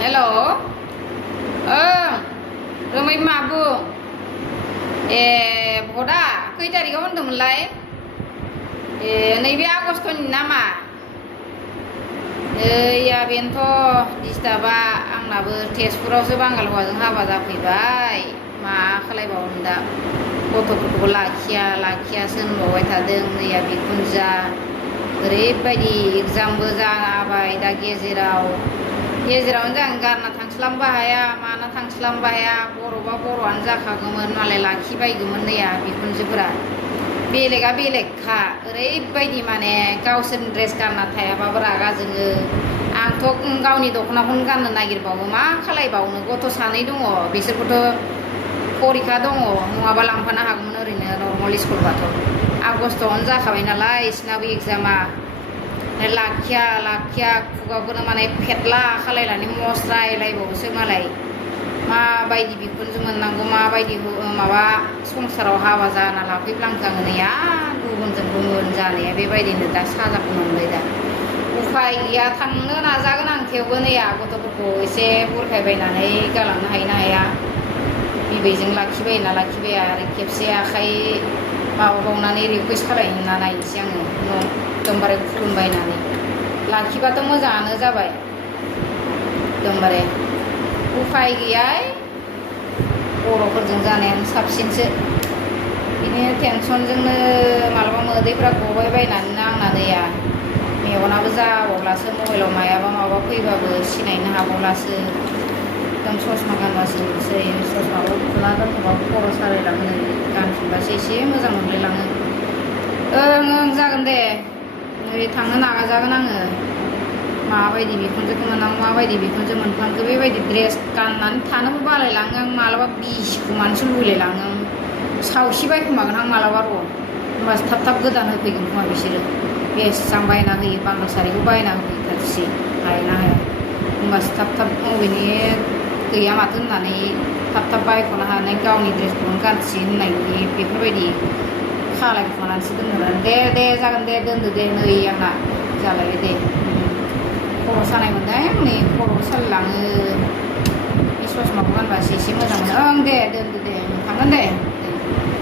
हेल' रोमै माबु ए भटआ खै तारिखआव होनदोंमोनलाय ए नैबे आगस्ट'नि नामा नैया बेनोथ' डिस्टार्बा आंनाबो तेजपुरावसो बांगाल हौवाजों हाबा जाफैबाय मा खालायबावनो दा गथ'फोरखौबो लाखियासो होनबावबाय थादों नैया बिखुनजोआ ओरैबायदि एग्जामबो जाबाय दा गेजेरावनो जों गारना थांस्लाबनोबो हाया माना थांस्लाबनोबो हाया बर'बा बर'आनो जाखागौमोन मालाय लाखिबायगौमोन नैया बिखुनजोफोरा बेलेगा बेलेगखा ओरैबायदि माने गावसोरनि ड्रेस गानना थायाबाबो रागा जोङो आंथ' गावनि दख'नाखौनो गाननो नागिरबावो मा खालायबावनो गथ' सानै दङ बिसोरखौथ' परिखा दङ नङाबा लांफानो हागौमोन ओरैनो नर्माल स्कुलबाथ' आगस्ट'आवनो जाखाबाय नालाय बिसिनाबो एग्जामा लाखिया खुगाखौनो माने फेटला खालायनानै मस्रायलायबावोसो मालाय माबायदि बिखुनजो मोननांगौ माबायदि माबा संसाराव हाबा जाना लाफैफ्लांखाङो नैया गुबुनजों गुबुन जानाया बेबायदिनो दा साजाखौ मोनबाय दा उफाय गैया थांनो नाजागोन आं थेवबो नैया गथ'फोरखौ एसे बुरखायबायनानै गालांनो हायो ना हाया बिबैजों लाखिबाया आरो खेबसे आखाइ माबाबावनानै रिकुवेस्ट खालायना नायनोसै आङो एकदमबारे खुलुमबायनानै लाखिबाथ' मोजाङानो जाबाय एकदमबारे उफाय गैया बर'फोरजों जानायानो साबसिनसो बिदिनो टेनसनजोंनो मालाबा मोदैफ्रा गबाय बायनानैनो आंना नैया मेगनाबो जाबावलासो मबाइलाव माबा फैबाबो सिनायनो हाबावलासो एकदम ससमा गानबासो नुसै ससमाबो खुला दोनथ'बाबो खर' सालायलाङो नै गानफिनबासो एसे मोजां मोनलायलाङो ओं जागोन दे नै थांनो नाजागोन आङो माबायदि बिखुनजोखौ मोननांगौ माबायदि बिखुनजो मोनफ्लांखो बेबायदि ड्रेस गाननानै थानोबो बालायलाङो आं मालाबा बिसिखुमानोसो लुगैलायलाङो आं सावसिबाय खोमागोन आं मालाबा र' होमबासो थाब गोदान होफैगोन खोमा बिसोरो बेसेबां बायना होयो बांगाल सारिखौ बायना होफैथारसै हायोना हाया होमबासो थाब बबेनि गैया माथो होननानै थाब बायख'नो हानाय गावनि ड्रेसखौनो गानसै होननायनि बेफोरबायदि खालायख'नानैसो दोननो दे जागोन दे दोनदो दे नै आंना जालायबाय दे खर' सानाय मोनदों नै खर'बो सालायलाङो बे ससमाखौ गानबासो एसे मोजां मोनो ओं दे दोनदो दे थांगोन दे